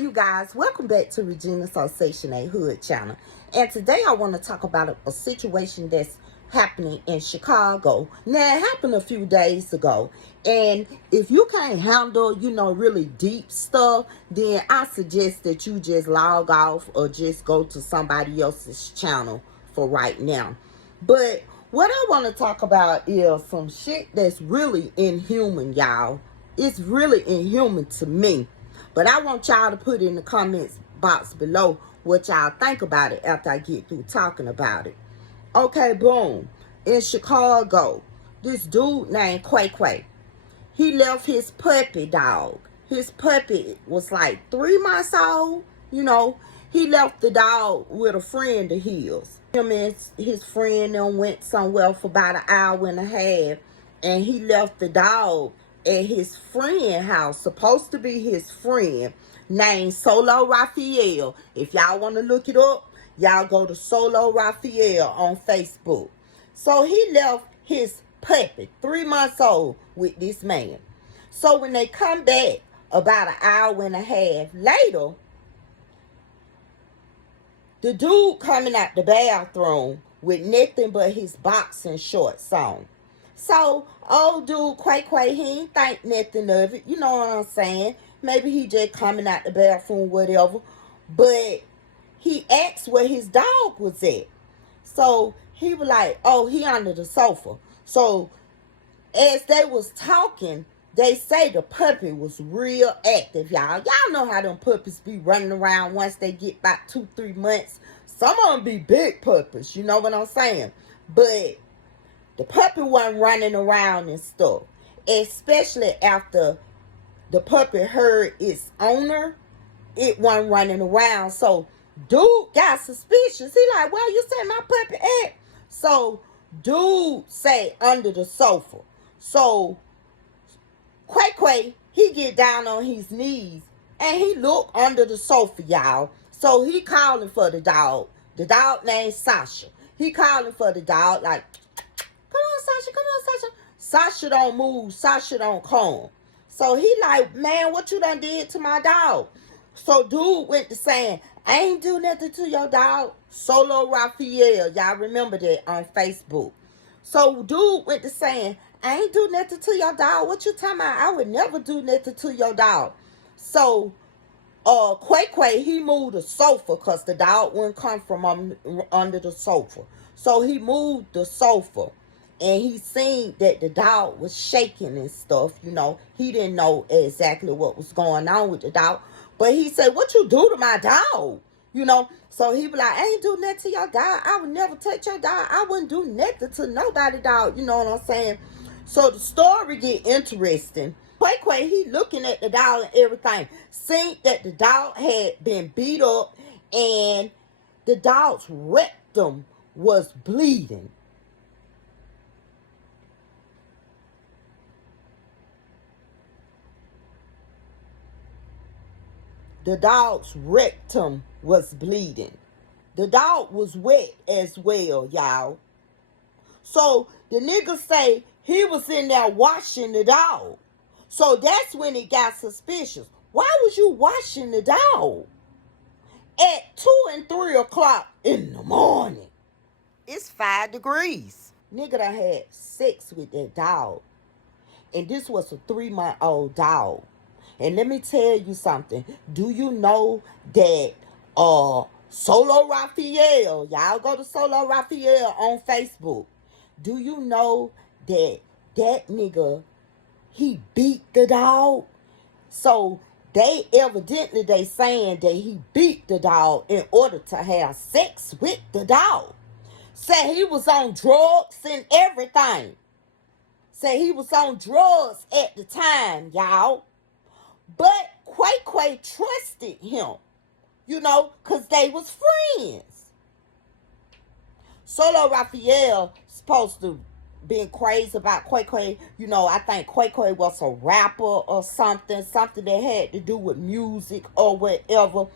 you guys, welcome back to Regina's Sensation A Hood channel. And today I want to talk about a situation that's happening in Chicago. Now, it happened a few days ago. And if you can't handle, really deep stuff, then I suggest that you just log off or just go to somebody else's channel for right now. But what I want to talk about is some shit that's really inhuman, y'all. It's really inhuman to me. But I want y'all to put in the comments box below what y'all think about it after I get through talking about it. Okay, boom. In Chicago, this dude named Quay, he left his puppy dog. His puppy was like 3 months old. He left the dog with a friend of his. Him and his friend then went somewhere for about an hour and a half. And he left the dog at his friend house, supposed to be his friend, named Solo Raphael. If y'all want to look it up, y'all go to Solo Raphael on Facebook. So he left his puppy, 3 months old, with this man. So when they come back about an hour and a half later, the dude coming out the bathroom with nothing but his boxing shorts on. So, old dude, Quay, he ain't think nothing of it. You know what I'm saying? Maybe he just coming out the bathroom, whatever. But he asked where his dog was at. So, he was like, oh, he under the sofa. So, as they was talking, they say the puppy was real active, y'all. Y'all know how them puppies be running around once they get about 2-3 months. Some of them be big puppies, you know what I'm saying? But the puppy wasn't running around and stuff. Especially after the puppy heard its owner, it wasn't running around. So, dude got suspicious. He like, well, you say my puppy at? So, dude say under the sofa. So, Quay, he get down on his knees and he look under the sofa, y'all. So, he calling for the dog. The dog named Sasha. He calling for the dog like, come on, Sasha, come on, Sasha. Sasha don't move. Sasha don't come. So he like, man, what you done did to my dog? So dude went to saying, I ain't do nothing to your dog. Solo Raphael. Y'all remember that on Facebook. So dude went to saying, I ain't do nothing to your dog. What you talking about? I would never do nothing to your dog. So Quay, he moved the sofa because the dog wouldn't come from under the sofa. So he moved the sofa. And he seen that the dog was shaking and stuff, He didn't know exactly what was going on with the dog. But he said, what you do to my dog? So he was like, I ain't do nothing to your dog. I would never touch your dog. I wouldn't do nothing to nobody dog. You know what I'm saying? So the story get interesting. Quay, he looking at the dog and everything. Seen that the dog had been beat up and the dog's rectum was bleeding. The dog's rectum was bleeding. The dog was wet as well, y'all. So the nigga say he was in there washing the dog. So that's when it got suspicious. Why was you washing the dog at 2 and 3 o'clock in the morning? It's 5 degrees. Nigga done had sex with that dog. And this was a 3-month-old dog. And let me tell you something. Do you know that Solo Raphael, y'all go to Solo Raphael on Facebook. Do you know that nigga, he beat the dog? So they saying that he beat the dog in order to have sex with the dog. Said he was on drugs and everything. Said he was on drugs at the time, y'all. But Quay trusted him, because they was friends. Solo Raphael supposed to been crazy about Quay. I think Quay was a rapper or something that had to do with music or whatever.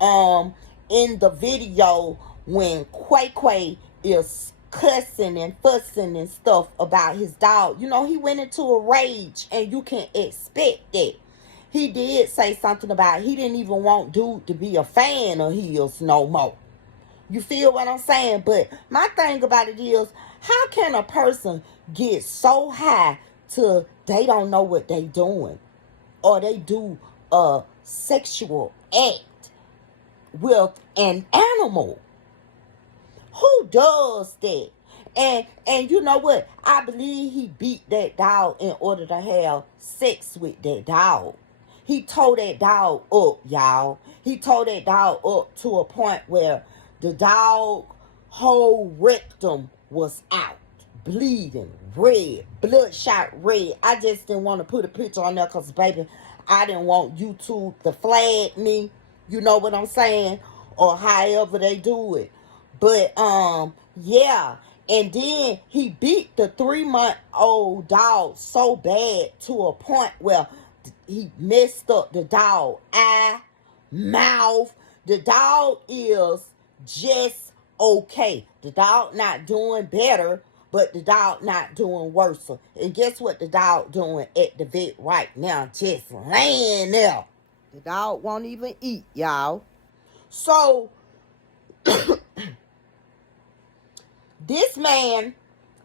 In the video, when Quay is cussing and fussing and stuff about his dog, he went into a rage, and you can expect that. he did say something about he didn't even want dude to be a fan of his no more. You feel what I'm saying? But my thing about it is, how can a person get so high to they don't know what they doing, or they do a sexual act with an animal? Who does that? And you know what? I believe he beat that dog in order to have sex with that dog. He tore that dog up, y'all. He tore that dog up to a point where the dog whole rectum was out, bleeding, red, bloodshot red. I just didn't want to put a picture on there because, baby, I didn't want YouTube to flag me. You know what I'm saying? Or however they do it. But, yeah. And then he beat the 3-month-old dog so bad to a point where he messed up the dog eye, mouth. The dog is just okay. The dog not doing better, but the dog not doing worse. And guess what the dog doing at the vet right now? Just laying there. The dog won't even eat, y'all. So this man,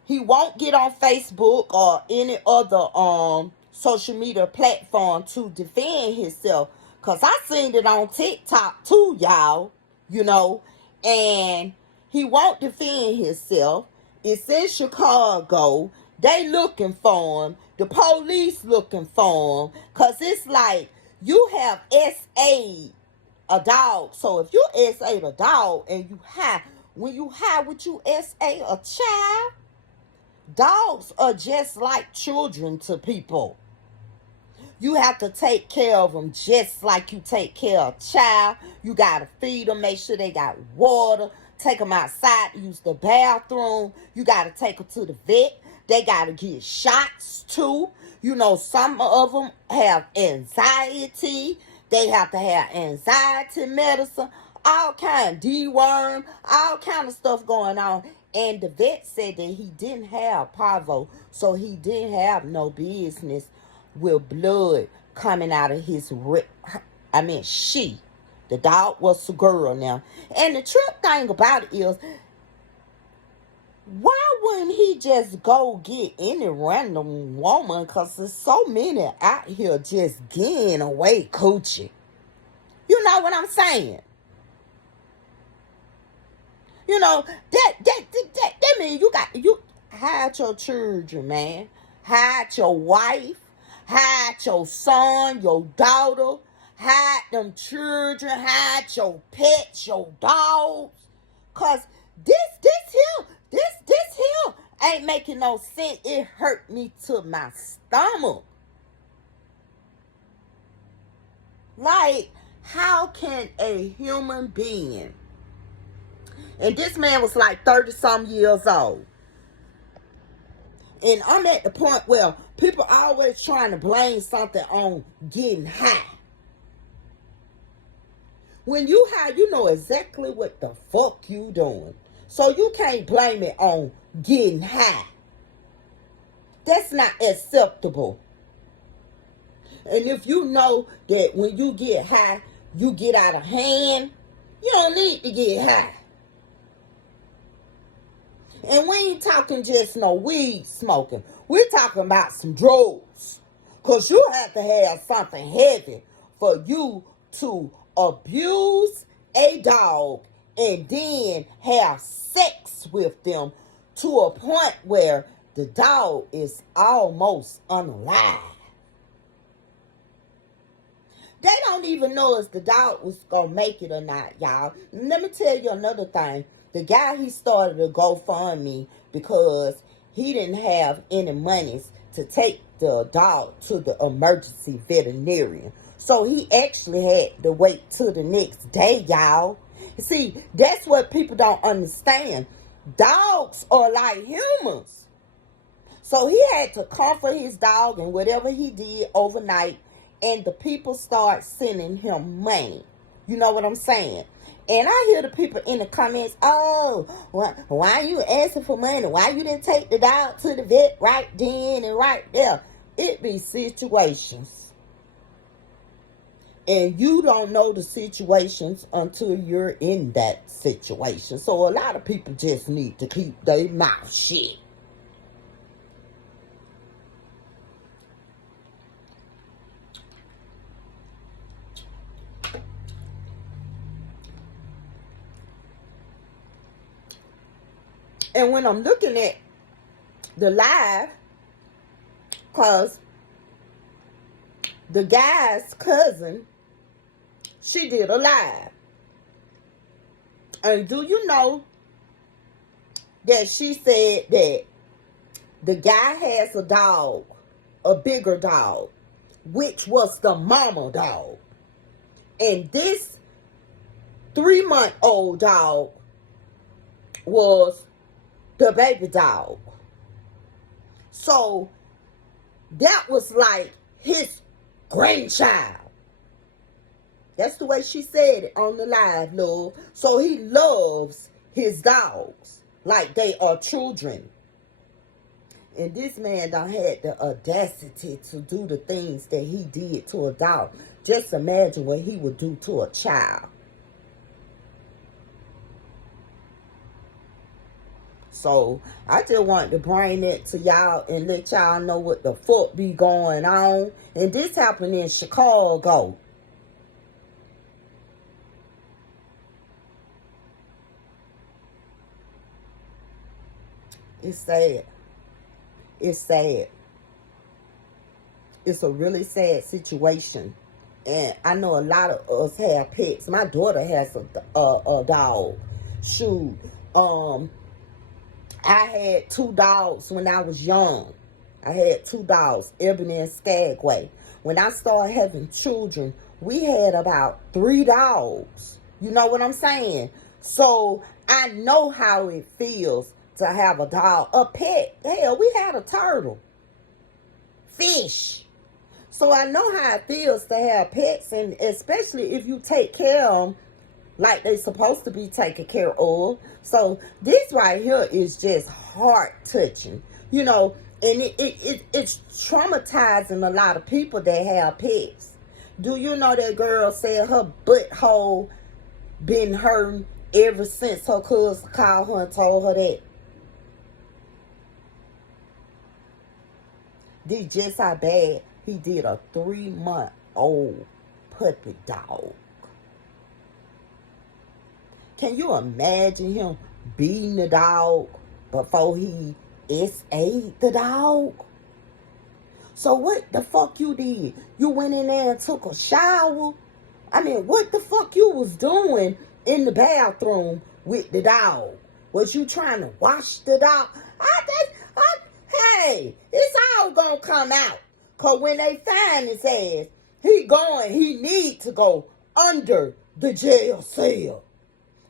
he won't get on Facebook or any other social media platform to defend himself. Because I seen it on TikTok too, y'all. You know. And he won't defend himself. It's in Chicago. They looking for him. The police looking for him. Because it's like you have SA'd a dog. So if you SA'd a dog and you high, when you high with you SA a child, dogs are just like children to people. You have to take care of them just like you take care of a child. You got to feed them, make sure they got water, take them outside to use the bathroom. You got to take them to the vet. They got to get shots too. You know, some of them have anxiety. They have to have anxiety medicine. All kind of deworm, all kind of stuff going on. And the vet said that he didn't have parvo, so he didn't have no business with blood coming out of his she. The dog was a girl now. And the trip thing about it is, why wouldn't he just go get any random woman? Because there's so many out here just getting away coochie. You know what I'm saying? You know, that means you hide your children, man. Hide your wife. Hide your son, your daughter. Hide them children. Hide your pets, your dogs. Because this here ain't making no sense. It hurt me to my stomach. Like, how can a human being... And this man was like 30-some years old. And I'm at the point where people are always trying to blame something on getting high. When you high, you know exactly what the fuck you doing. So you can't blame it on getting high. That's not acceptable. And if you know that when you get high, you get out of hand, you don't need to get high. And we ain't talking just no weed smoking. We're talking about some drugs. Because you have to have something heavy for you to abuse a dog and then have sex with them to a point where the dog is almost unalive. They don't even know if the dog was going to make it or not, y'all. Let me tell you another thing. The guy, he started a GoFundMe because he didn't have any monies to take the dog to the emergency veterinarian. So he actually had to wait till the next day, y'all. See, that's what people don't understand. Dogs are like humans. So he had to comfort his dog and whatever he did overnight. And the people start sending him money. You know what I'm saying? And I hear the people in the comments, oh, why are you asking for money? Why you didn't take the dog to the vet right then and right there? It be situations. And you don't know the situations until you're in that situation. So a lot of people just need to keep their mouth shut. And when I'm looking at the live, because the guy's cousin, she did a live. And do you know that she said that the guy has a dog, a bigger dog, which was the mama dog. And this 3-month-old dog was the baby dog. So that was like his grandchild. That's the way she said it on the live, love. So he loves his dogs like they are children. And this man done had the audacity to do the things that he did to a dog. Just imagine what he would do to a child. So I just wanted to bring it to y'all and let y'all know what the fuck be going on. And this happened in Chicago. It's sad. It's sad. It's a really sad situation. And I know a lot of us have pets. My daughter has a dog. Shoot. I had 2 dogs when I was young. I had 2 dogs, Ebony and Skagway. When I started having children, we had about 3 dogs. You know what I'm saying? So I know how it feels to have a dog, a pet. Hell, we had a turtle, fish. So I know how it feels to have pets, and especially if you take care of them like they supposed to be taken care of. So this right here is just heart-touching, you know, and it's traumatizing a lot of people that have pets. Do you know that girl said her butthole been hurting ever since her cousin called her and told her that? This just how bad he did a 3-month-old puppy dog. Can you imagine him beating the dog before he SA'd the dog? So what the fuck you did? You went in there and took a shower? I mean, what the fuck you was doing in the bathroom with the dog? Was you trying to wash the dog? Hey, it's all gonna come out. Because when they find his ass, he need to go under the jail cell.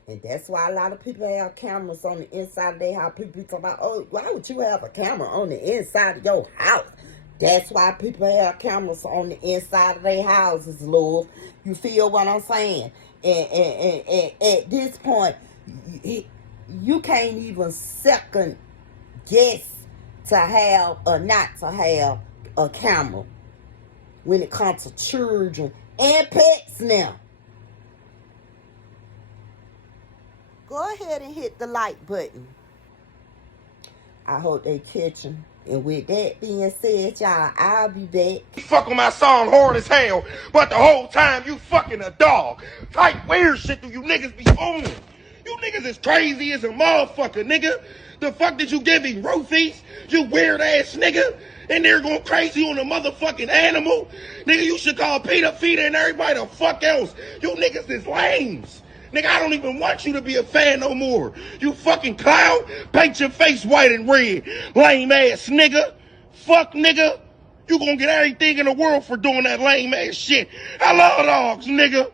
And that's why a lot of people have cameras on the inside of their house. People be talking about, oh, why would you have a camera on the inside of your house? That's why people have cameras on the inside of their houses, love. You feel what I'm saying? And at this point, you can't even second guess to have or not to have a camera when it comes to children and pets now. Go ahead and hit the like button. I hope they catch him. And with that being said, y'all, I'll be back. You fuck with my song hard as hell, but the whole time you fucking a dog. Like weird shit do you niggas be owning? You niggas is crazy as a motherfucker, nigga. The fuck did you give him roofies? You weird ass nigga. And they're going crazy on a motherfucking animal. Nigga, you should call Peter Feeder and everybody the fuck else. You niggas is lames. Nigga, I don't even want you to be a fan no more. You fucking clown. Paint your face white and red. Lame ass nigga. Fuck nigga. You gonna get everything in the world for doing that lame ass shit. I love dogs, nigga.